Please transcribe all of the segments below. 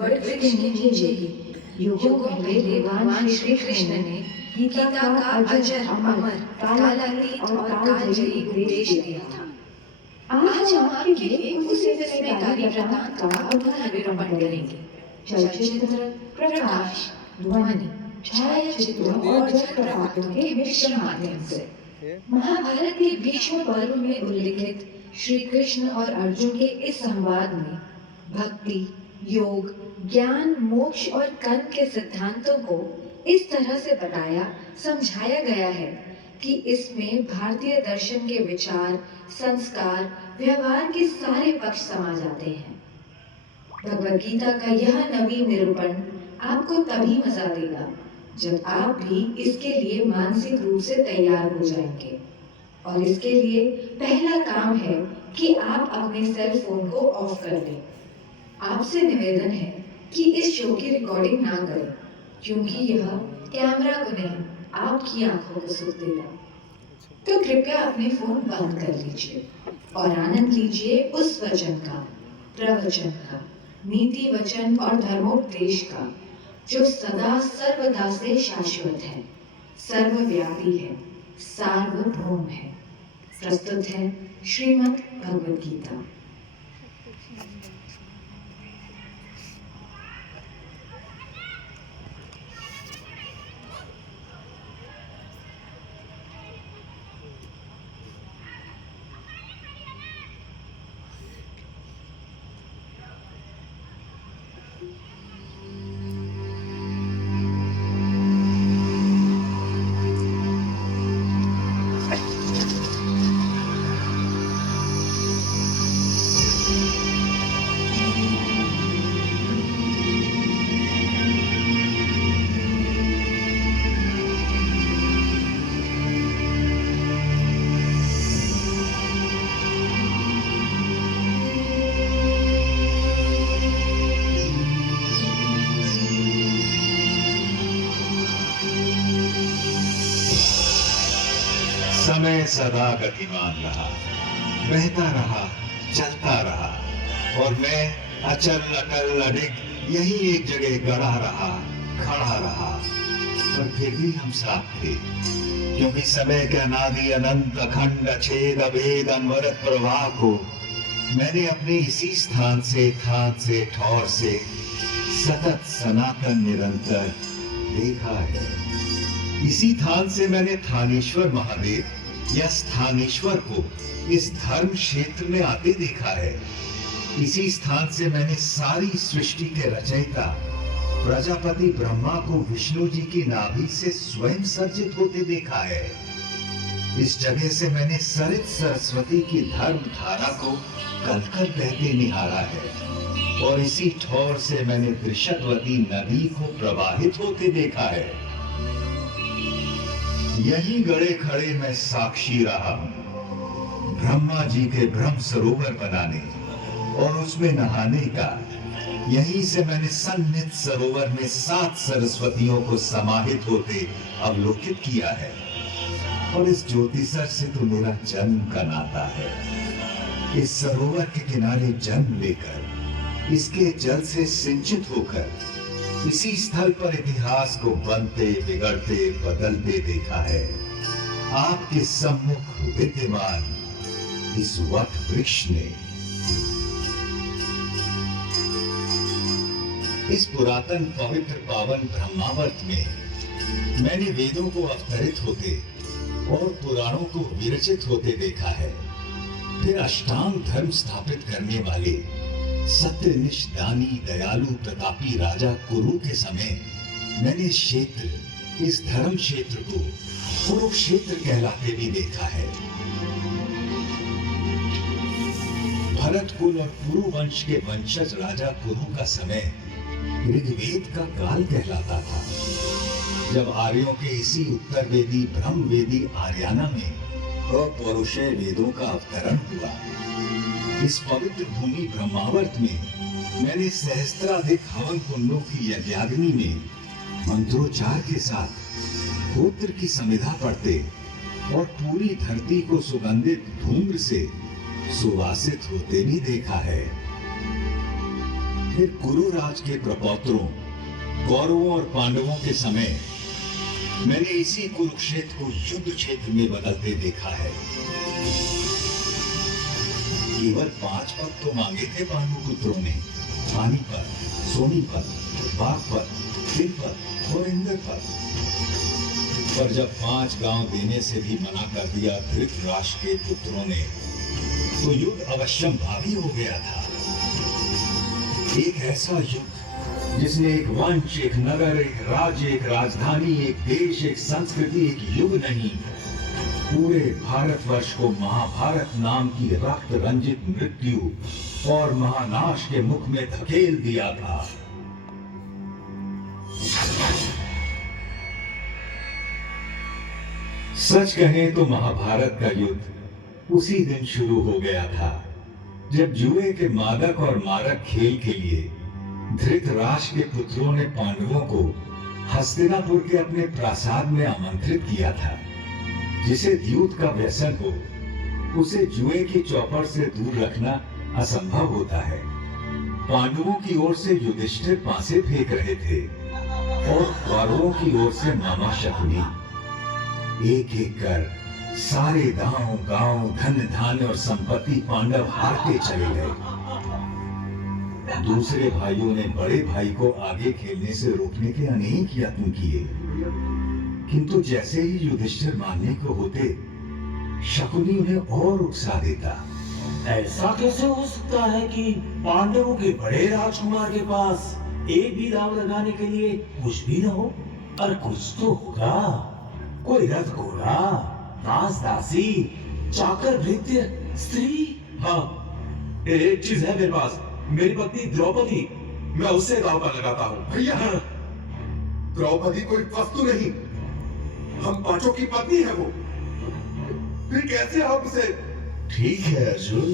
What वृक्ष के नीचे युगों पहले भगवान श्री कृष्ण ने गीता का अजर अमर कालातीत और कालजयी उपदेश दिया था। आज हम आपके लिए उसी विस्मयकारी वृत्तांत का पुनर्निरूपण करेंगे। चलचित्र, प्रकाश, ध्वनि, छायाचित्रों और जलप्रपातों के मिश्र माध्यम से महाभारत के भीष्म पर्व में उल्लिखित श्री कृष्ण और अर्जुन के इस संवाद में भक्ति, योग, ज्ञान, मोक्ष और कर्म के सिद्धांतों को इस तरह से बताया समझाया गया है कि इसमें भारतीय दर्शन के विचार, संस्कार, व्यवहार के सारे पक्ष समा जाते हैं। भगवद गीता का यह नवीन निरूपण आपको तभी मजा देगा जब आप भी इसके लिए मानसिक रूप से तैयार हो जाएंगे। और इसके लिए पहला काम है कि आप अपने सेल फोन को ऑफ कर दें। आपसे निवेदन है कि इस शो की रिकॉर्डिंग ना करें, क्योंकि यह कैमरा को नहीं, आपकी आंखों को सुख देगा। तो कृपया अपने फोन बंद कर लीजिए और आनंद लीजिए उस वचन का, प्रवचन का, नीति वचन और धर्मोपदेश का, जो सदा सर्वदा से शाश्वत है, सर्वव्यापी है, सार्वभौम है। प्रस्तुत है श्रीमद् भगवद गीता। समय सदा गतिमान रहा, बहता रहा, चलता रहा, और मैं अचल अटल अडिग यही एक जगह गड़ा रहा, खड़ा रहा। पर फिर भी हम साथ थे, क्योंकि समय के अनादि अनंत अखंड अछेद अभेद अनवरत प्रवाह को मैंने अपने इसी स्थान से, थान से, ठौर से सतत सनातन निरंतर देखा है। इसी थान से मैंने थानेश्वर महादेव या स्थानेश्वर को इस धर्म क्षेत्र में आते देखा है। इसी स्थान से मैंने सारी सृष्टि के रचयिता प्रजापति ब्रह्मा को विष्णु जी की नाभि से स्वयं सर्जित होते देखा है। इस जगह से मैंने सरित सरस्वती की धर्म धारा को कलकल बहते निहारा है, और इसी ठौर से मैंने त्रिशतवती नदी को प्रवाहित होते देखा है। यही गड़े खड़े मैं साक्षी रहा हूं ब्रह्मा जी के ब्रह्म सरोवर बनाने और उसमें नहाने का। यहीं से मैंने सन्निध सरोवर में 7 सरस्वतियों को समाहित होते अवलोकित किया है। और इस ज्योतिसर से तो मेरा जन्म का नाता है। इस सरोवर के किनारे जन्म लेकर, इसके जल से सिंचित होकर इसी स्थल पर इतिहास को बनते, बिगड़ते, बदलते देखा है। आपके सम्मुख विद्यमान इस वट वृक्ष ने। इस पुरातन पवित्र पावन ब्रह्मावर्त में मैंने वेदों को अवतरित होते और पुराणों को विरचित होते देखा है। फिर अष्टांग धर्म स्थापित करने वाले सत्यनिष्ठ, दानी, दयालु, प्रतापी राजा कुरु के समय मैंने इस क्षेत्र, इस धर्म क्षेत्र को कुरुक्षेत्र कहलाते भी देखा है। भरत कुल और कुरु वंश के वंशज राजा कुरु का समय ऋग्वेद का काल कहलाता था, जब आर्यों के इसी उत्तर वेदी ब्रह्म वेदी आर्याना में अपौरुषेय वेदों का अवतरण हुआ। इस पवित्र भूमि ब्रह्मावर्त में मैंने सहस्त्राधिक हवन कुंडों की यज्ञाग्नि में मंत्रोच्चार के साथ गोत्र की समिधा पढ़ते और पूरी धरती को सुगंधित धूम्र से सुवासित होते भी देखा है। फिर कुरुराज के प्रपौत्रों कौरवों और पांडवों के समय मैंने इसी कुरुक्षेत्र को युद्ध क्षेत्र में बदलते देखा है। केवल 5 पद तो मांगे थे पांडुपुत्रों ने, पानीपत, सोनीपत, बागपत, तिलपत और इंद्रपत। पर जब 5 गांव देने से भी मना कर दिया धृतराष्ट्र के पुत्रों ने, तो युद्ध अवश्यम भावी हो गया था। एक ऐसा युद्ध जिसने एक वंश, एक नगर, एक राज्य, एक राजधानी, एक देश, एक संस्कृति, एक युग नहीं, पूरे भारतवर्ष को महाभारत नाम की रक्त रंजित मृत्यु और महानाश के मुख में धकेल दिया था। सच कहें तो महाभारत का युद्ध उसी दिन शुरू हो गया था जब जुए के मादक और मारक खेल के लिए धृतराष्ट्र के पुत्रों ने पांडवों को हस्तिनापुर के अपने प्रासाद में आमंत्रित किया था। जिसे द्यूत का व्यसन हो, उसे जुए की चौपट से दूर रखना असंभव होता है। पांडवों की ओर से युधिष्ठिर पासे फेंक रहे थे और कौरवों की ओर से मामा शकुनी। एक एक कर सारे गांव गांव, धन धान्य और संपत्ति पांडव हारते चले गए। दूसरे भाइयों ने बड़े भाई को आगे खेलने से रोकने के अनेक यत्न किए, किंतु जैसे ही युधिष्ठिर मानने को होते, शकुनी उन्हें और उकसा देता। ऐसा कैसे हो सकता है कि पांडवों के बड़े राजकुमार के पास एक भी दाव लगाने के लिए कुछ भी न हो? और कुछ तो होगा, कोई रथ घोड़ा, दास दासी, चाकर भृत्य, स्त्री। हाँ, एक चीज है मेरे पास, मेरी पत्नी द्रौपदी, मैं उससे दाव पर लगाता हूँ। भैया, द्रौपदी कोई वस्तु नहीं, हम पांचों की पत्नी है वो। फिर कैसे आप उसे? ठीक है अर्जुन,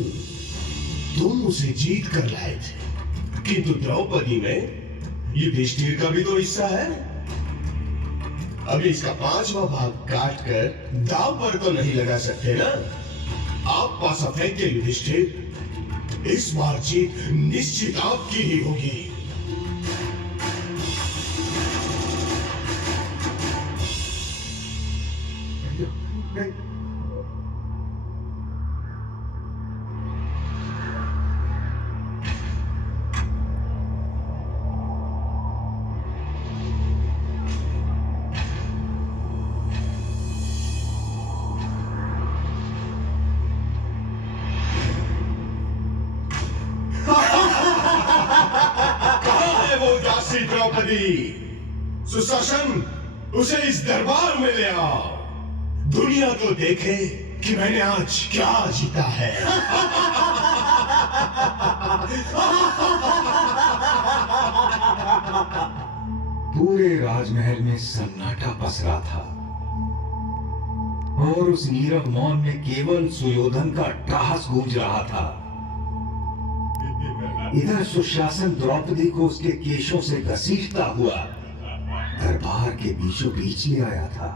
तुम उसे जीत कर लाए थे, किंतु द्रौपदी में युधिष्ठिर का भी तो हिस्सा है। अभी इसका 5वां भाग काट कर दाव पर तो नहीं लगा सकते ना। आप पासा फेंक के युधिष्ठिर, इस बार जीत निश्चित आपकी ही होगी। द्रौपदी, सुशासन, उसे इस दरबार में ले आओ। दुनिया तो देखे कि मैंने आज क्या जीता है। पूरे राजमहल में सन्नाटा पसरा था और उस नीरव मौन में केवल सुयोधन का अट्टहास गूंज रहा था। इधर सुशासन द्रौपदी को उसके केशों से घसीटता हुआ दरबार के बीचों बीच ले आया था।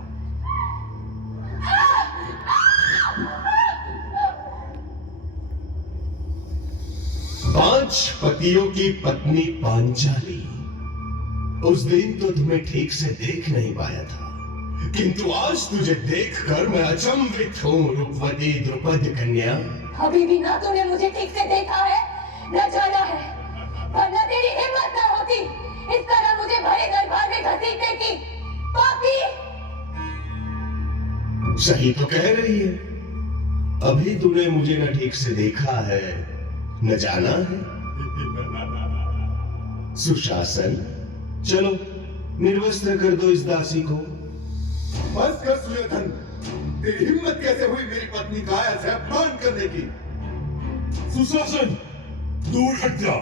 पांच पतियों की पत्नी पांचाली, उस दिन तो तुम्हें ठीक से देख नहीं पाया था, किंतु आज तुझे देखकर मैं अचंभित हूँ रूपवती द्रुपद कन्या। अभी भी ना तूने मुझे ठीक से देखा है, न जाना है, और न तेरी हिम्मत न होती इस तरह मुझे भरे दरबार में घसीटने की। पापी! सही तो कह रही है, अभी तूने मुझे न ठीक से देखा है, न जाना है। सुशासन, चलो निर्वस्त्र कर दो इस दासी को। बस कर सुयोधन, तेरी हिम्मत कैसे हुई मेरी पत्नी का ऐसे अपमान करने की? सुशासन, दूर हट जा।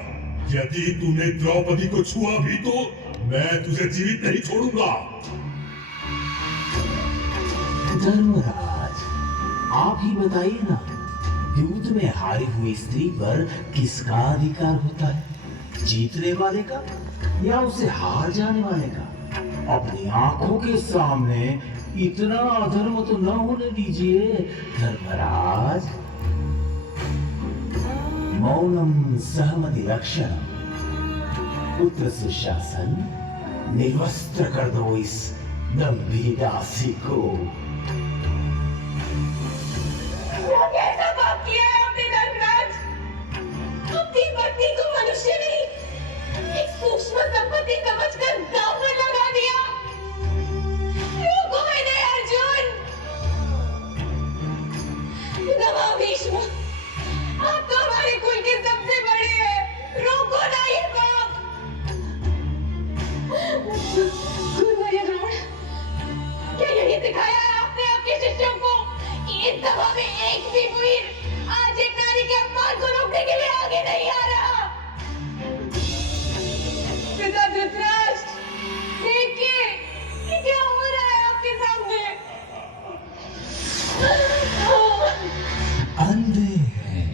यदि तूने द्रौपदी को छुआ भी तो मैं तुझे जीवित नहीं छोड़ूंगा। धर्मराज, आप ही बताइए ना, युद्ध में हारी हुई स्त्री पर किसका अधिकार होता है? जीतने वाले का या उसे हार जाने वाले का? अपनी आंखों के सामने इतना अधर्म तो न होने दीजिए धर्मराज। मौनम सहमति लक्षणम, पुत्र सुशासन, निर्वस्त्र कर दो इस दम्भी दासी को। कैसा पाप किया है आपने धर्मराज? अपनी पत्नी को मनुष्य नहीं, एक सूक्ष्म संपत्ति समझकर दांव पर लगा दिया। रोको इन्हें अर्जुन। नमः भीष्म, आप तो हमारे कुल के सबसे बड़े हैं, रोको ना ये पाप। गुरुवर्य द्रोण, क्या यही सिखाया है आपने आपके शिष्यों को कि इस सभा में एक भी वीर आज एक नारी के अपमान को रोकने के लिए आगे नहीं आ रहा? पिता धृतराष्ट्र, देखिए कि क्या हो रहा है आपके सामने। अंधे हैं,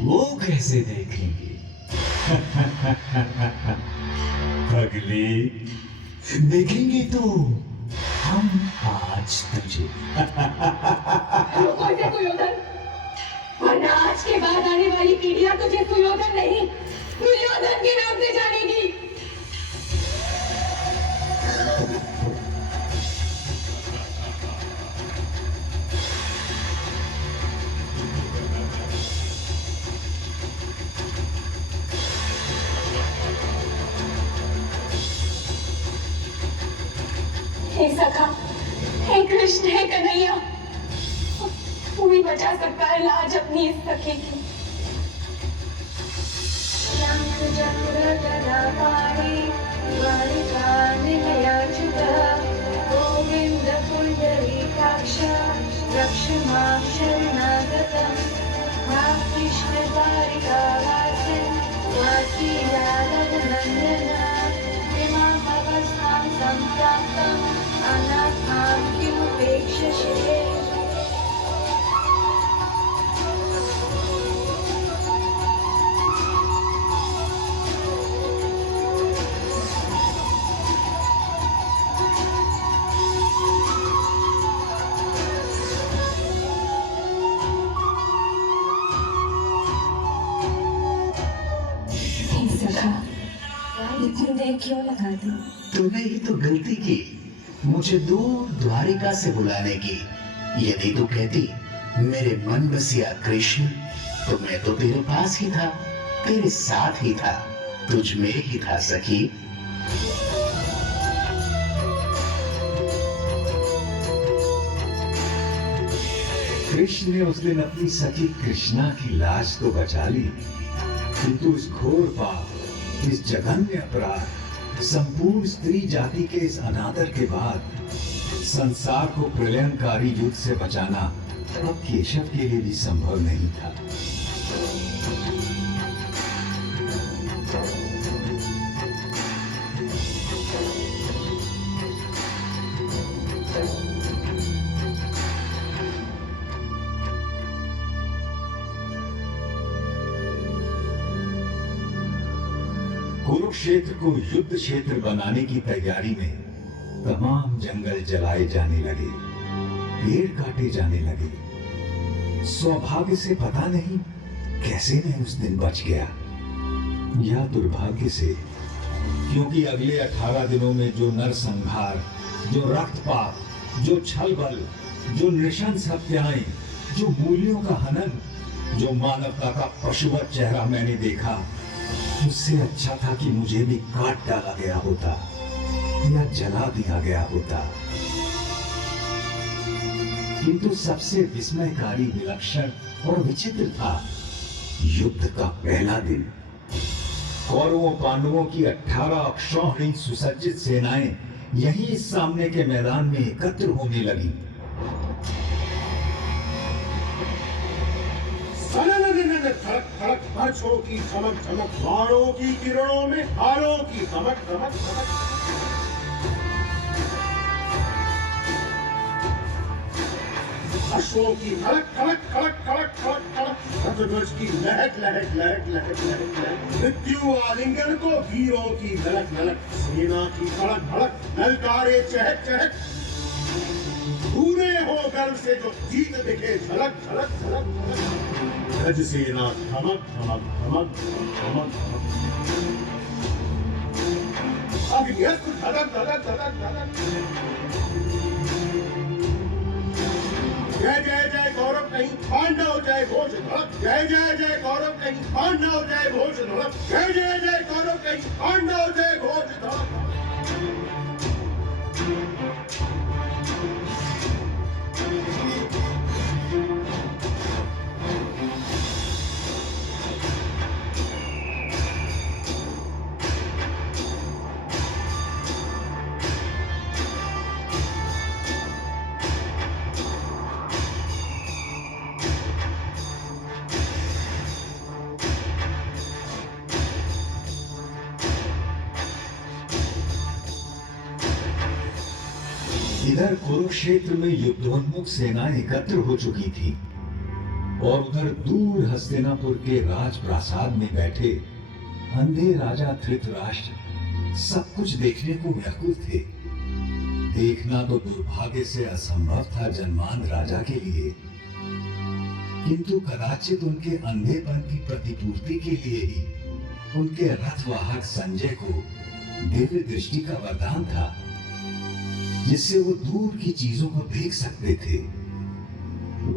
वो कैसे देखेंगे? अगले देखेंगे तो हम आज तुझे। रुको इसे सुयोधन, वरना आज के बाद आने वाली पीढ़ियां तुझे सुयोधन नहीं, दुर्योधन के नाम से जानेगी। हे सखा, हे कृष्ण, हे कन्हैया, तू ही बचा सकता है लाज अपनी इस सखी की। गोविंद पुंडरीकाक्ष रक्ष मां शरणागतम् कृष्ण द्वारिका वासी यादव नंदना संप्राप्तम् अनाथां किमुपेक्षसे। इतनी देर क्यों लगा दी? तूने ही तो गलती की मुझे दूर द्वारिका से बुलाने की। यदि तू कहती मेरे मन बसिया कृष्ण, तो मैं तो तेरे पास ही था, तेरे साथ ही था, तुझ में ही था सखी। कृष्ण ने उस दिन अपनी सखी कृष्णा की लाज तो बचा ली, किंतु इस घोर पाप, इस जघन्य अपराध, संपूर्ण स्त्री जाति के इस अनादर के बाद संसार को प्रलयंकारी युद्ध से बचाना अब केशव के लिए भी संभव नहीं था। कुरुक्षेत्र को युद्ध क्षेत्र बनाने की तैयारी में तमाम जंगल जलाए जाने लगे, पेड़ काटे जाने लगे। सौभाग्य से पता नहीं कैसे मैं उस दिन बच गया, या दुर्भाग्य से, क्योंकि अगले 18 दिनों में जो नरसंहार, जो रक्तपात, जो छल बल, जो नृशंस हत्याएं, जो मूल्यों का हनन, जो मानवता का पशुवत चेहरा मैंने देखा, उससे अच्छा था कि मुझे भी काट डाला गया होता या जला दिया गया होता। किंतु सबसे विस्मयकारी, विलक्षण और विचित्र था युद्ध का पहला दिन। कौरवों पांडवों की 18 अक्षौहिणी सुसज्जित सेनाएं यहीं सामने के मैदान में एकत्र होने लगी। खड़क खड़क बरछों की चमक चमक, बाणों की किरणों में हारों की चमक चमक चमक। अश्वों की खड़क खड़क खड़क खड़क खड़क खड़क, रथध्वज की लहट लहट लहट लहट लहट लहट, मृत्यु आलिंगन को वीरों की ललक ललक, सेना की धड़क धड़क, ललकारे चहक चहक, पूरे हो गर्व से जो जीत दिखे झलक झलक झलक झलक, गज सेना धमक धमक धमक धमक धमक। की है धड़क धड़क धड़क धड़क। जय जय जय गौरव कहीं पांडव जय घोष धड़क। जय जय जय गौरव कहीं पांडव जय घोष धड़क। जय जय जय गौरव कहीं पांडव जय घोष धड़क। इधर कुरुक्षेत्र में युद्धोन्मुख सेना एकत्र हो चुकी थी और उधर दूर हस्तिनापुर के राजप्रासाद में बैठे अंधे राजा धृतराष्ट्र सब कुछ देखने को व्याकुल थे। देखना तो दुर्भाग्य से असंभव था जन्मान राजा के लिए, किंतु कदाचित उनके अंधेपन की प्रतिपूर्ति के लिए ही उनके रथवाहक संजय को दिव्य दृष्टि का वरदान था, जिससे वो दूर की चीजों को देख सकते थे।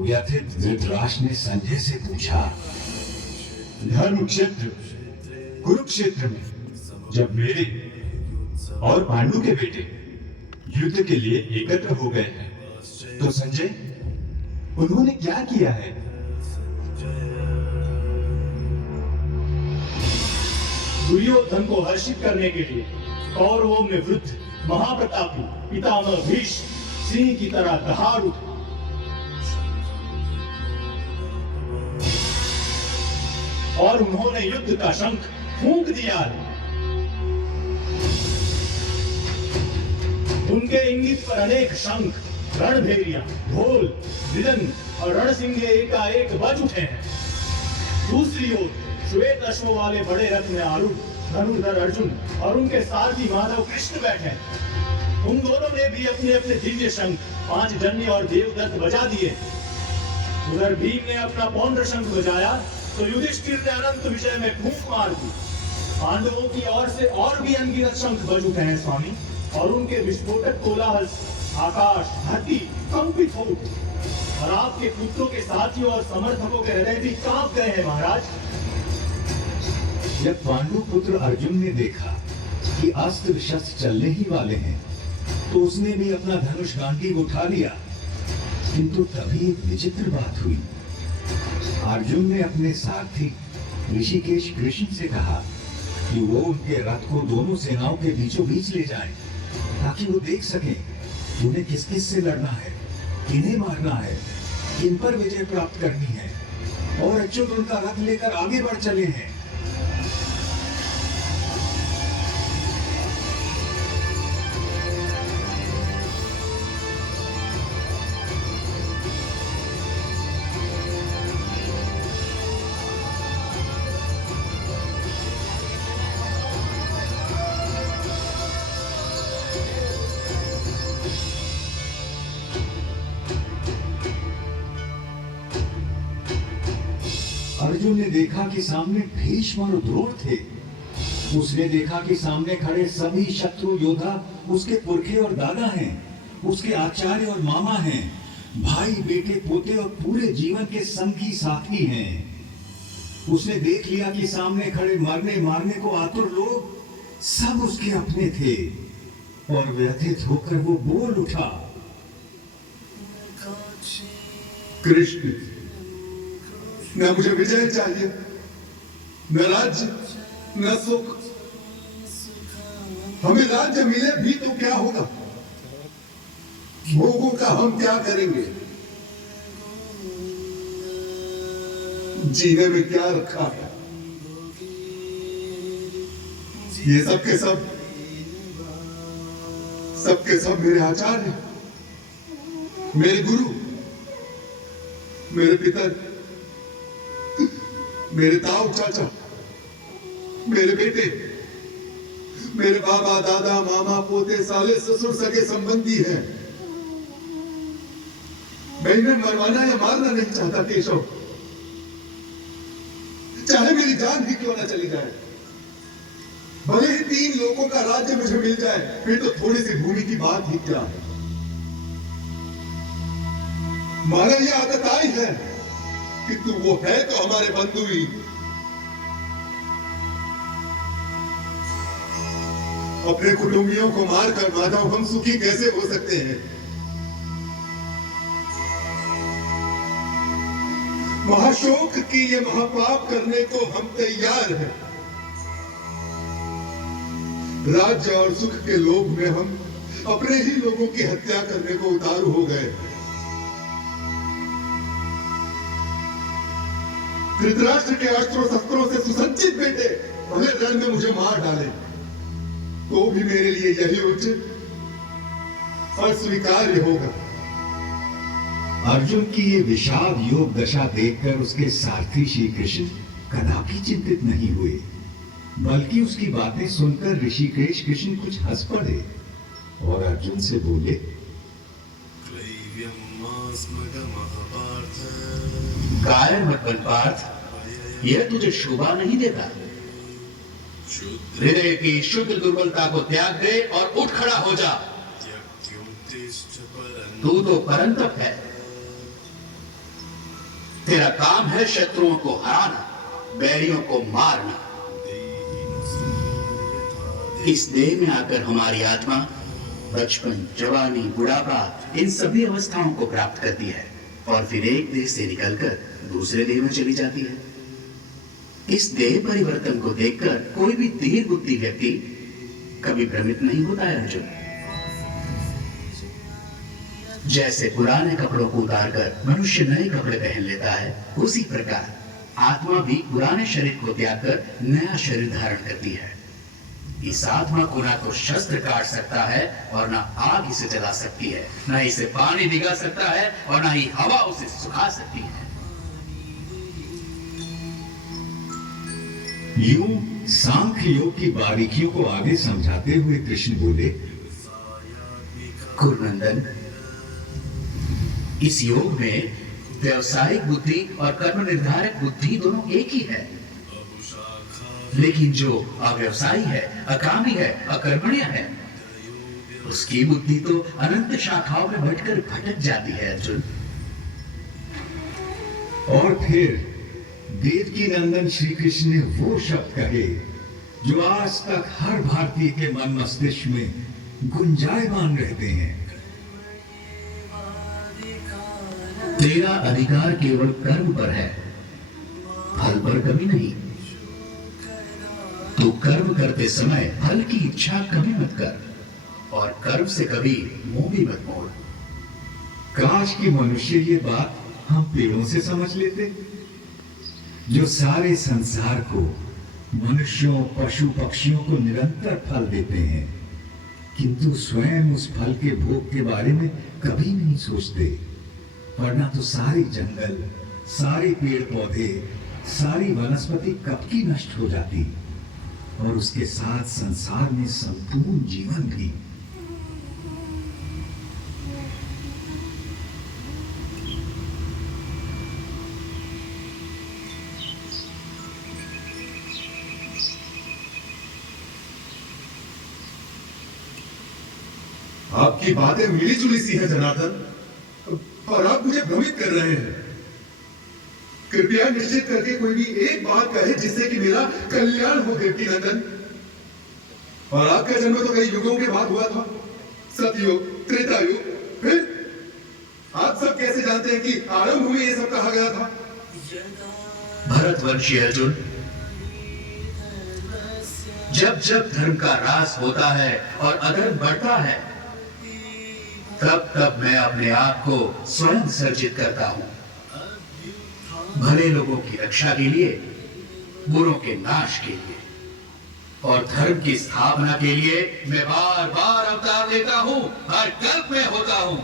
व्यथित धृतराष्ट्र ने संजय से पूछा, धर्म क्षेत्र कुरुक्षेत्र में जब मेरे और पांडु के बेटे युद्ध के लिए एकत्र हो गए हैं, तो संजय उन्होंने क्या किया है? दुर्योधन को हर्षित करने के लिए कौरवों में वृद्ध महाप्रतापी पितामह भीष्म सिंह की तरह दहाड़ उठे और उन्होंने युद्ध का शंख फूंक दिया है। उनके इंगित पर अनेक शंख, रणभेरियां, ढोल, मृदंग और रणसिंगे एकाएक बज उठे हैं। दूसरी ओर श्वेत अश्वों वाले बड़े रथ में आरूढ़ धनुर्धर अर्जुन और उनके सारथी माधव कृष्ण बैठे हैं। उन दोनों ने भी अपने अपने दिव्य शंख पांच जन्य और देवदत्त बजा दिए। उधर भीम ने अपना पौंड्र शंख बजाया तो युधिष्ठिर ने अनंत विजय में फूंक मार दी। पांडवों की ओर से और भी अनगिनत शंख बज उठे हैं स्वामी, और उनके विस्फोटक कोलाहल आकाश धरती कंपित हो उठे और आपके पुत्रों के साथियों और समर्थकों के हृदय भी कांप गए हैं महाराज। जब पांडु पुत्र अर्जुन ने देखा कि अस्त्र शस्त्र चलने ही वाले हैं, तो उसने भी अपना धनुष गांडीव उठा लिया। किंतु तभी एक विचित्र बात हुई। अर्जुन ने अपने सारथी ऋषिकेश कृष्ण से कहा कि वो उनके रथ को दोनों सेनाओं के बीचों बीच ले जाएं, ताकि वो देख सकें कि उन्हें किस किस से लड़ना है, किन्हें मारना है, किन पर विजय प्राप्त करनी है, और अच्युत उनका रथ लेकर आगे बढ़ चले हैं। अर्जुन ने देखा कि सामने भीष्म और द्रोण थे। उसने देखा कि सामने खड़े सभी शत्रु योद्धा उसके पुरखे और दादा हैं, उसके आचार्य और मामा हैं, भाई बेटे पोते और पूरे जीवन के संगी साथी हैं। उसने देख लिया कि सामने खड़े मरने मारने को आतुर लोग सब उसके अपने थे, और व्यथित होकर वो बोल उठा, कृष्ण, न मुझे विजय चाहिए, न राज्य, न सुख। हमें राज्य मिले भी तो क्या होगा? भोगों का हम क्या करेंगे? जीने में क्या रखा है? ये सबके सब मेरे आचार्य, मेरे गुरु, मेरे पिता, मेरे ताऊ चाचा, मेरे बेटे, मेरे बाबा दादा मामा पोते साले ससुर सगे संबंधी हैं। मैं इन्हें मरवाना या मारना नहीं चाहता केशव, चाहे मेरी जान भी क्यों ना चली जाए। भले ही 3 लोगों का राज्य मुझे मिल जाए, फिर तो थोड़ी सी भूमि की बात ही क्या है। माना यह आदत आई है कि तू वो है तो हमारे बंधु ही। अपने कुटुंबियों को मारकर माधव हम सुखी कैसे हो सकते हैं? महाशोक की ये महापाप करने को हम तैयार हैं। राज्य और सुख के लोभ में हम अपने ही लोगों की हत्या करने को उतारू हो गए। धृतराष्ट्र के अस्त्रों शस्त्रों से सुसज्जित बेटे भले रण में मुझे मार डाले तो भी मेरे लिए यही उचित और स्वीकार्य होगा। अर्जुन की ये विषाद योग दशा देखकर उसके सारथी श्री कृष्ण कदापि चिंतित नहीं हुए, बल्कि उसकी बातें सुनकर ऋषिकेश कृष्ण कुछ हंस पड़े और अर्जुन से बोले, कायर मत बन पार्थ, यह तुझे शोभा नहीं देता। हृदय की शुद्ध दुर्बलता को त्याग दे और उठ खड़ा हो जा। तू तो परंतप है, तेरा काम है शत्रुओं को हराना, बैरियों को मारना। इस देह में आकर हमारी आत्मा बचपन, जवानी, बुढ़ापा इन सभी अवस्थाओं को प्राप्त करती है और फिर एक देह से निकलकर दूसरे देह में चली जाती है। इस देह परिवर्तन को देखकर कोई भी धीर बुद्धि व्यक्ति कभी भ्रमित नहीं होता है अर्जुन। जैसे पुराने कपड़ों को उतारकर मनुष्य नए कपड़े पहन लेता है, उसी प्रकार आत्मा भी पुराने शरीर को त्याग कर नया शरीर धारण करती है। इस आत्मा को ना तो शस्त्र काट सकता है और ना आग इसे जला सकती है, ना इसे पानी भिगा सकता है और ना ही हवा उसे सुखा सकती है। यूं सांख्य योग की बारीकियों को आगे समझाते हुए कृष्ण बोले, कुरुनंदन, इस योग में व्यवसायिक बुद्धि और कर्म निर्धारक बुद्धि दोनों एक ही है, लेकिन जो अव्यवसायी है, अकामी है, अकर्मण्य है, उसकी बुद्धि तो अनंत शाखाओं में भटकर भटक जाती है अर्जुन। और फिर देवकी नंदन श्री कृष्ण ने वो शब्द कहे जो आज तक हर भारतीय के मन मस्तिष्क में गुंजायमान रहते हैं। तेरा अधिकार केवल कर्म पर है, फल पर कभी नहीं। तू कर्म करते समय फल की इच्छा कभी मत कर और कर्म से कभी मुंह भी मत मोड़। काश कि मनुष्य ये बात हम पेड़ों से समझ लेते, जो सारे संसार को, मनुष्यों, पशु पक्षियों को निरंतर फल देते हैं, किंतु स्वयं उस फल के भोग के बारे में कभी नहीं सोचते। वरना तो सारे जंगल, सारे पेड़ पौधे, सारी वनस्पति कब की नष्ट हो जाती और उसके साथ संसार में संपूर्ण जीवन भी। आपकी बातें मिली जुली सी है जनार्दन, और आप मुझे भ्रमित कर रहे हैं। कृपया निश्चित करके कोई भी एक बात कहे जिससे कि मेरा कल्याण हो देवकी नंदन। और आपका जन्म तो कई युगों के बाद हुआ था, सतयुग, त्रेता युग। फिर आप सब कैसे जानते हैं कि आरंभ में ये सब कहा गया था? भरतवंशी अर्जुन, जब जब धर्म का ह्रास होता है और अधर्म बढ़ता है, तब तब मैं अपने आप को स्वयं सर्जित करता हूं। भले लोगों की रक्षा के लिए, बुरों के नाश के लिए और धर्म की स्थापना के लिए मैं बार बार अवतार लेता हूं, हर कल्प में होता हूं।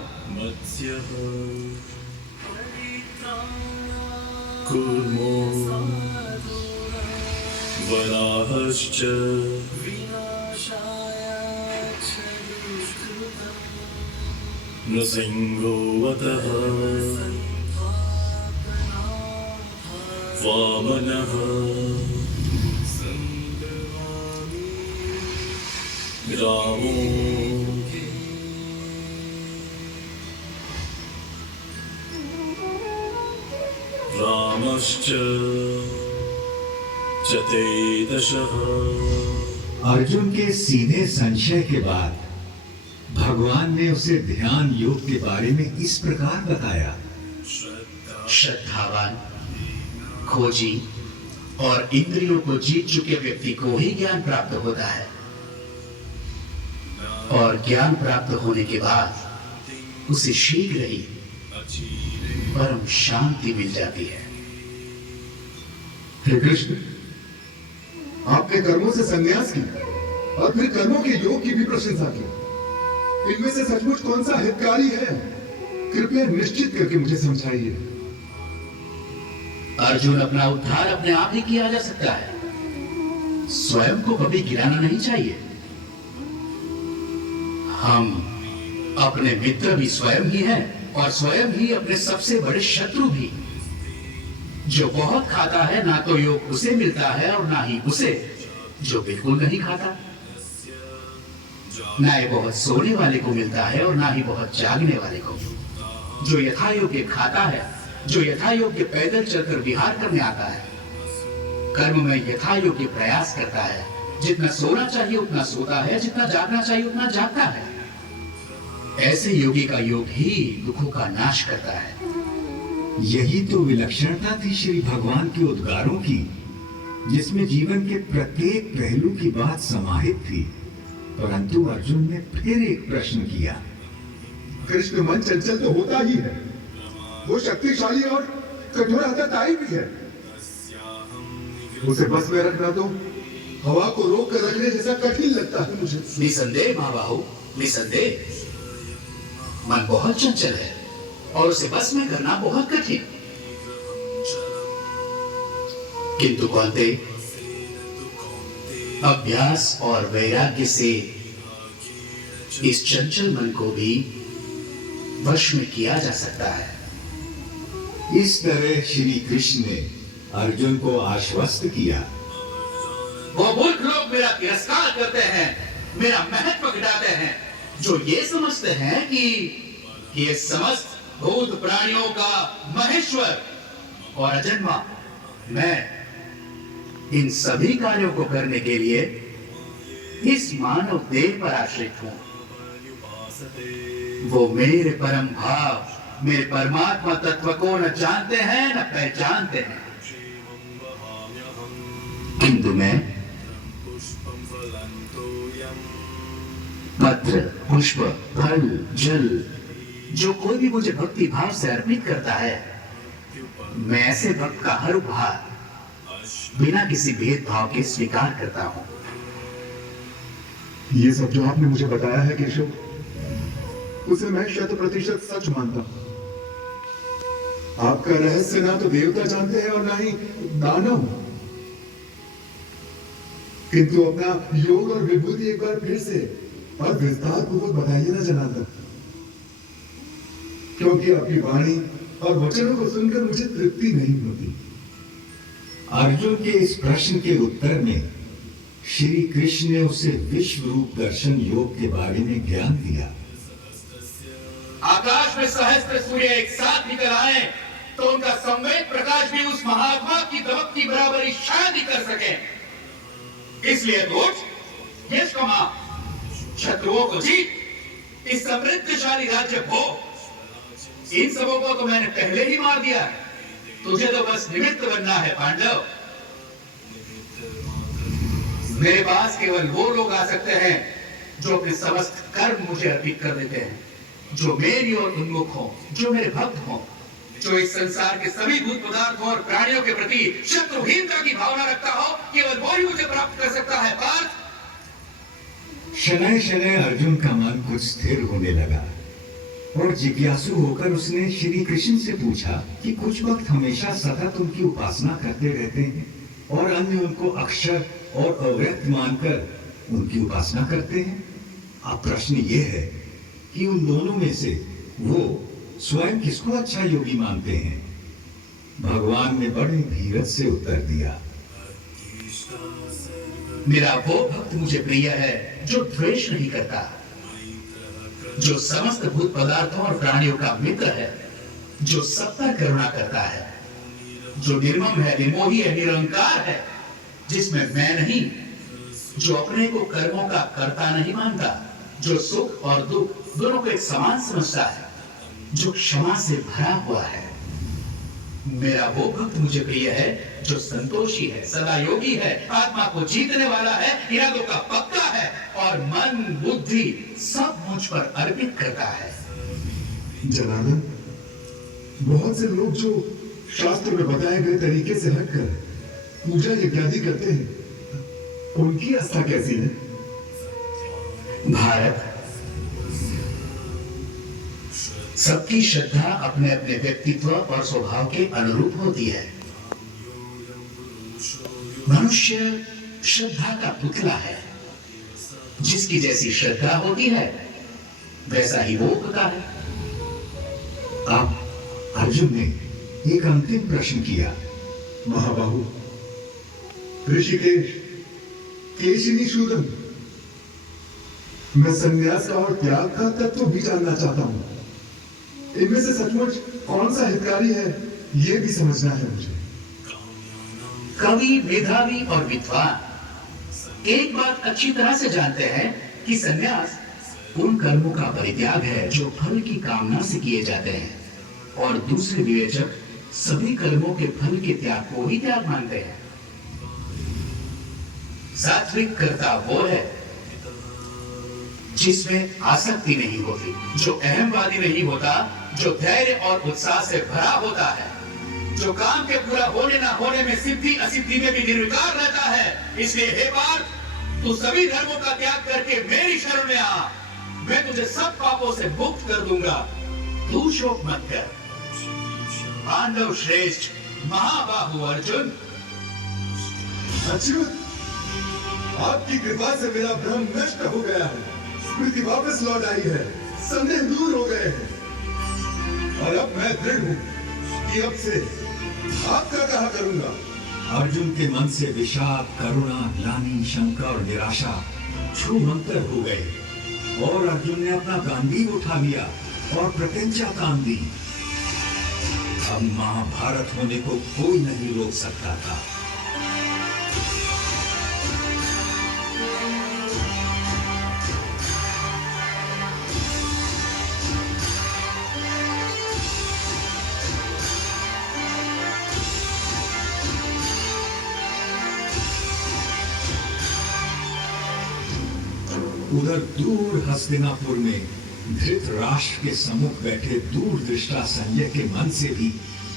कूर्मो वराहश्च नृसिंहो वतः वामनः रामो रामश्च चतुर्दशः। अर्जुन के सीधे संशय के बाद भगवान ने उसे ध्यान योग के बारे में इस प्रकार बताया। श्रद्धावान, खोजी और इंद्रियों को जीत चुके व्यक्ति को ही ज्ञान प्राप्त होता है, और ज्ञान प्राप्त होने के बाद उसे शीघ्र ही परम शांति मिल जाती है। हे कृष्ण, आपने कर्मों से संन्यास किया और फिर कर्मों के योग की भी प्रशंसा की। इनमें से सचमुच कौन सा हितकारी है? कृपया निश्चित करके मुझे समझाइए। अर्जुन, अपना उद्धार अपने आप ही किया जा सकता है, स्वयं को कभी गिराना नहीं चाहिए। हम अपने मित्र भी स्वयं ही हैं और स्वयं ही अपने सबसे बड़े शत्रु भी। जो बहुत खाता है, ना तो योग उसे मिलता है और ना ही उसे जो बिल्कुल नहीं खाता। ना ही बहुत सोने वाले को मिलता है और ना ही बहुत जागने वाले को। जो यथा योग्य खाता है, जो यथा योग्य पैदल चलकर विहार करने आता है, कर्म में यथा योग्य प्रयास करता है, जितना सोना चाहिए उतना सोता है, जितना जागना चाहिए उतना जागता है। ऐसे योगी का योग ही दुखों का नाश करता है। यही तो विलक्षणता थी श्री भगवान के उद्गारों की, जिसमें जीवन के प्रत्येक पहलू की बात समाहित थी। परंतु अर्जुन ने फिर एक प्रश्न किया। कृष्ण, मन चंचल तो होता ही है, वो शक्तिशाली और कठोर हृदयताई भी है। उसे बस में रखना तो हवा को रोक कर रखने जैसा कठिन लगता है मुझे। निसंदेह महाबाहु, निसंदेह मन बहुत चंचल है और उसे बस में करना बहुत कठिन। किंतु कौन्ते, अभ्यास और वैराग्य से इस चंचल मन को भी वश में किया जा सकता है। इस तरह श्री कृष्ण ने अर्जुन को आश्वस्त किया। वो मूर्ख लोग मेरा तिरस्कार करते हैं, मेरा महत्व घटाते हैं, जो ये समझते हैं कि ये समस्त भूत प्राणियों का महेश्वर और अजन्मा मैं इन सभी कार्यों को करने के लिए इस मानव देह पर आश्रित हूं। वो मेरे परम भाव, मेरे परमात्मा तत्व को न जानते हैं न पहचानते हैं। किंतु मैं पत्र, पुष्प, फल, जल, जो कोई भी मुझे भक्ति भाव से अर्पित करता है, मैं ऐसे भक्त का हर उपहार बिना किसी भेदभाव के स्वीकार करता हूं। ये सब जो आपने मुझे बताया है केशव, उसे मैं 100% सच मानता हूं। आपका रहस्य ना तो देवता जानते हैं और ना ही दानव। किंतु अपना योग और विभूति एक बार फिर से और विस्तार पूर्वक बताइए ना जनार्दन, क्योंकि आपकी वाणी और वचनों को सुनकर मुझे तृप्ति नहीं होती। अर्जुन के इस प्रश्न के उत्तर में श्री कृष्ण ने उसे विश्व रूप दर्शन योग के बारे में ज्ञान दिया। आकाश में सहस्त्र सूर्य एक साथ निकल आए तो उनका संवेद प्रकाश भी उस महात्मा की दमक की बराबरी शायद ही कर सके। इसलिए उठ, यश कमा, शत्रुओं को जीत, इस समृद्धशाली राज्य भोग। इन सबों को तो मैंने पहले ही मार दिया है, तुझे तो बस निमित्त बनना है पांडव। मेरे पास केवल वो लोग आ सकते हैं जो अपने समस्त कर्म मुझे अर्पित कर देते हैं, जो मेरी ओर उन्मुख हो, जो मेरे भक्त हो, जो इस संसार के सभी भूत पदार्थों और प्राणियों के प्रति शत्रुहीनता की भावना रखता हो, केवल वो ही मुझे प्राप्त कर सकता है। पार्थ, शनय शनय अर्जुन का मन कुछ स्थिर होने लगा और जिज्ञासु होकर उसने श्री कृष्ण से पूछा कि कुछ वक्त हमेशा सतत उनकी उपासना करते रहते हैं और अन्य उनको अक्षर और अव्यक्त मानकर उनकी उपासना करते हैं। अब प्रश्न ये है कि उन दोनों में से वो स्वयं किसको अच्छा योगी मानते हैं? भगवान ने बड़े धीरज से उत्तर दिया। मेरा वो भक्त मुझे प्रिय है जो द्वेष नहीं करता, जो समस्त भूत पदार्थों और प्राणियों का मित्र है, जो सब पर करुणा करता है, जो निर्मम है, निर्मोही है, निरंकार है, जिसमें मैं नहीं, जो अपने को कर्मों का कर्ता नहीं मानता, जो सुख और दुख दोनों को एक समान समझता है, जो क्षमा से भरा हुआ है। मेरा वो भक्त मुझे प्रिय है जो संतोषी है, सदा योगी है, आत्मा को जीतने वाला है, इरादों का पक्का है और मन बुद्धि सब मुझ पर अर्पित करता है। जनार्दन, बहुत से लोग जो शास्त्र में बताए गए तरीके से हटकर पूजा यज्ञादि करते हैं, उनकी आस्था कैसी है? भारत, सबकी श्रद्धा अपने अपने व्यक्तित्व और स्वभाव के अनुरूप होती है। मनुष्य श्रद्धा का पुतला है, जिसकी जैसी श्रद्धा होती है वैसा ही वो होता है। अब अर्जुन ने एक अंतिम प्रश्न किया। महाबाहु, ऋषिकेश, केशिनी शूदन, मैं संन्यास का और त्याग का तत्व भी जानना चाहता हूं। इनमें से सचमुच कौन सा हितकारी है, यह भी समझना है मुझे। कवि, मेधावी और विद्वान एक बात अच्छी तरह से जानते हैं कि संन्यास उन कर्मों का परित्याग है जो फल की कामना से किए जाते हैं, और दूसरे विवेचक सभी कर्मों के फल के त्याग को ही त्याग मानते हैं। सात्विक कर्ता वो है जिसमें आसक्ति नहीं होती, जो अहमवादी नहीं होता, जो धैर्य और उत्साह से भरा होता है, जो काम के पूरा होने ना होने में सिद्धि असिद्धि में भी निर्विकार रहता है। इसलिए हे पार्थ, तू सभी धर्मों का त्याग करके मेरी शरण में आ, मैं तुझे सब पापों से मुक्त कर दूंगा। तू शोक मत कर। पांडव श्रेष्ठ महाबाहु अर्जुन, अच्युत, आपकी कृपा से मेरा भ्रम नष्ट हो गया है, स्मृति वापस लौट आई है, संदेह दूर हो गए हैं, और अब मैं दृढ़ हूं कि अब से आपका कहा करूंगा। अर्जुन के मन से विषाद, करुणा, ग्लानि, शंका और निराशा छूमंतर हो गए और अर्जुन ने अपना गांडीव उठा लिया और प्रत्यंचा तान दी। अब महाभारत होने को कोई नहीं रोक सकता था। उधर दूर हस्तिनापुर में धृतराष्ट्र के सम्मुख बैठे दूरदृष्टा संजय के मन से भी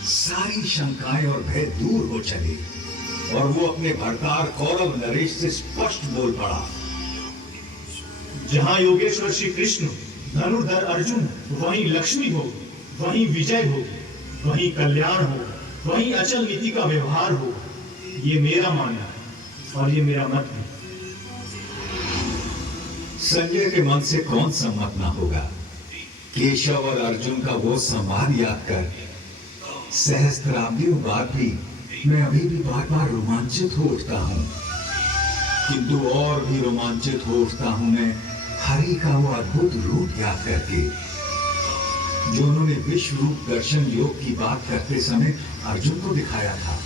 सारी शंकाएं और भय दूर हो चले और वो अपने भरतार कौरव नरेश से स्पष्ट बोल पड़ा। जहां योगेश्वर श्री कृष्ण, धनुर्धर अर्जुन, वहीं लक्ष्मी होगी, वहीं विजय होगी, वहीं कल्याण होगा, वहीं अचल नीति का व्यवहार होगा। ये मेरा मानना है और ये मेरा मत है। संजय के मन से कौन सम्मत ना होगा। केशव और अर्जुन का वो संवाद याद कर सहस्त्राब्दियों बाद भी मैं अभी भी बार बार रोमांचित हो उठता हूँ, किंतु और भी रोमांचित हो उठता हूँ मैं हरि का वो अद्भुत रूप याद करके, जो उन्होंने विश्व रूप दर्शन योग की बात करते समय अर्जुन को दिखाया था।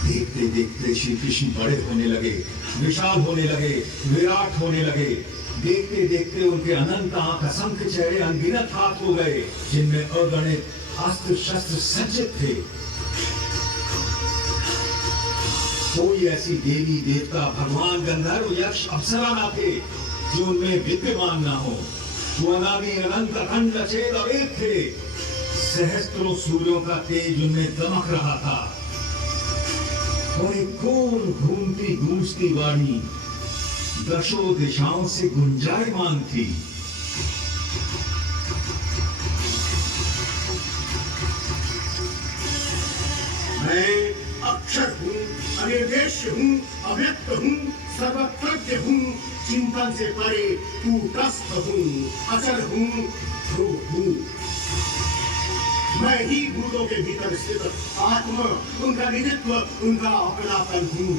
देखते देखते श्री कृष्ण बड़े होने लगे, विशाल होने लगे, विराट होने लगे। देखते देखते उनके अनंत आंख, असंख्य चेहरे, अनगिनत हाथ हो गए जिनमें अगणित अस्त्र शस्त्र सज्जित थे। कोई ऐसी देवी देवता, भगवान, गंधर्व, यक्ष, अप्सरा ना थे जो उनमें विद्यमान ना हो। वो अनादि अनंत अखंड अचेत और एक थे। सहस्त्रों सूर्यों का तेज उनमें दमक रहा था और एक गोल घूमती गूंजती वाणी दशों दिशाओं से गुंजायमान थी। मैं अक्षर हूँ, अनिर्देश्य हूँ, अव्यक्त हूँ, सर्वज्ञ हूँ, चिंतन से परे कूटस्थ हूँ, अचल हूँ, ध्रुव हूँ। मैं ही भूतों के भीतर स्थित आत्मा, उनका निधित्व, उनका अपनापन हूँ।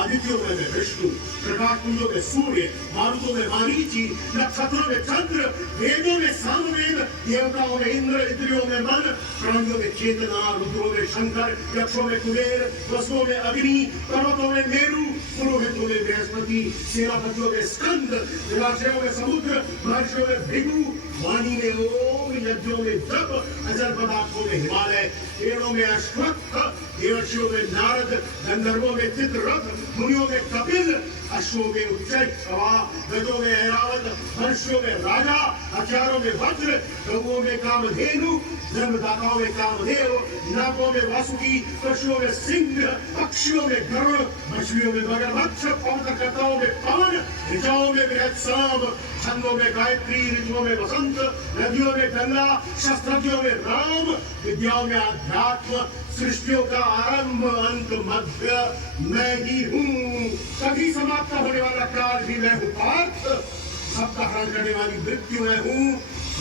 आदित्यों में विष्णु, प्रकाश पुंजों में सूर्य, मारुतों में मारीचि, नक्षत्रों में चंद्र, वेदों में सामवेद, देवताओं में इंद्र, इंद्रियों में मन, प्राणियों में चेतना, रुद्रों में शंकर, यक्षों में कुबेर, वसुओं में अग्नि, पर्वतों में मेरु, पुरोहितों में बृहस्पति, सेनापतियों में स्कंद, जलाशयों में समुद्र, महर्षियों में भृगु, वाणी में ओम, यज्ञों में जप, अजर पदार्थों में हिमालय, पेड़ों में अश्वत्थ, देवर्षियों में नारद, गंधर्वों में चित्ररथ, मुनियों में कपिल, अश्वों में उच्चैश्रवा, गजों में ऐरावत, मनुष्यों में राजा, हथियारों में वज्र, गौओं में कामधेनु, जन्मदाताओं में कामदेव, नागों में वासुकी, पशुओं में सिंह, पक्षियों में गरुड़, मछलियों में मगरमच्छ, पौधकर्ताओं में पवन, ऋचाओं में बृहत्साम, छंदों में गायत्री, ऋतुओं में वसंत, नदियों में गंगा, शस्त्रज्ञों में राम, विद्याओं में अध्यात्म, सृष्टियों का आरंभ अंत मध्य मैं ही हूँ। कभी समाप्त होने वाला काल भी मैं हूँ पार्थ, सबका हरण करने वाली मृत्यु मैं हूँ,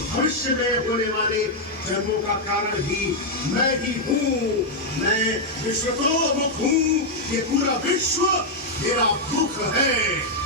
भविष्य में होने वाले जन्मों का कारण भी मैं ही हूँ। मैं विश्व को मुख हूँ, ये पूरा विश्व मेरा दुख है।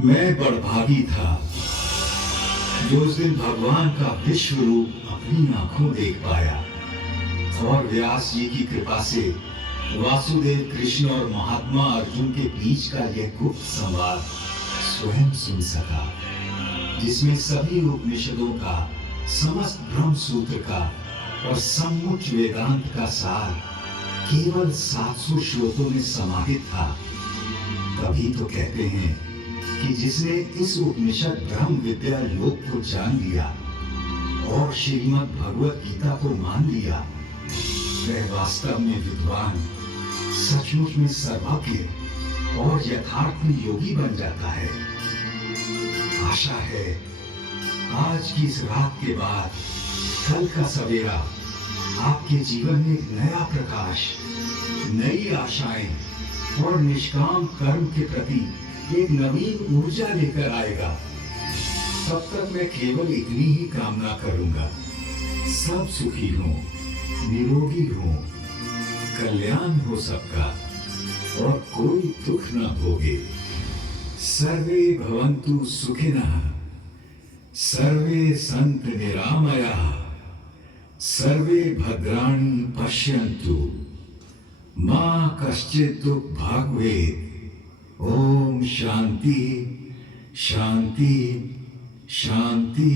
मैं बड़भागी था जो उस दिन भगवान का विश्व रूप अपनी आंखों देख पाया और व्यास जी की कृपा से वासुदेव कृष्ण और महात्मा अर्जुन के बीच का यह गुप्त संवाद स्वयं सुन सका, जिसमें सभी उपनिषदों का, समस्त ब्रह्म सूत्र का और सम्मुच वेदांत का सार केवल 700 श्लोकों में समाहित था। तभी तो कहते हैं कि जिसने इस उपनिषद ब्रह्म विद्या योग को जान लिया और श्रीमद् भगवत गीता को मान लिया, वह वास्तव में विद्वान, सचमुच में सर्वज्ञ और यथार्थ में योगी बन जाता है। आशा है आज की इस रात के बाद कल का सवेरा आपके जीवन में एक नया प्रकाश, नई आशाएं और निष्काम कर्म के प्रति एक नवीन ऊर्जा लेकर आएगा। तब तक मैं केवल इतनी ही कामना करूंगा, सब सुखी हों, निरोगी हों, कल्याण हो सबका और कोई दुख न भोगे। सर्वे भवन्तु सुखिनः, सर्वे सन्तु निरामयाः, सर्वे भद्राणि पश्यन्तु, मा कश्चित् दुःखभाग् भवेत्। ओम शांति शांति शांति।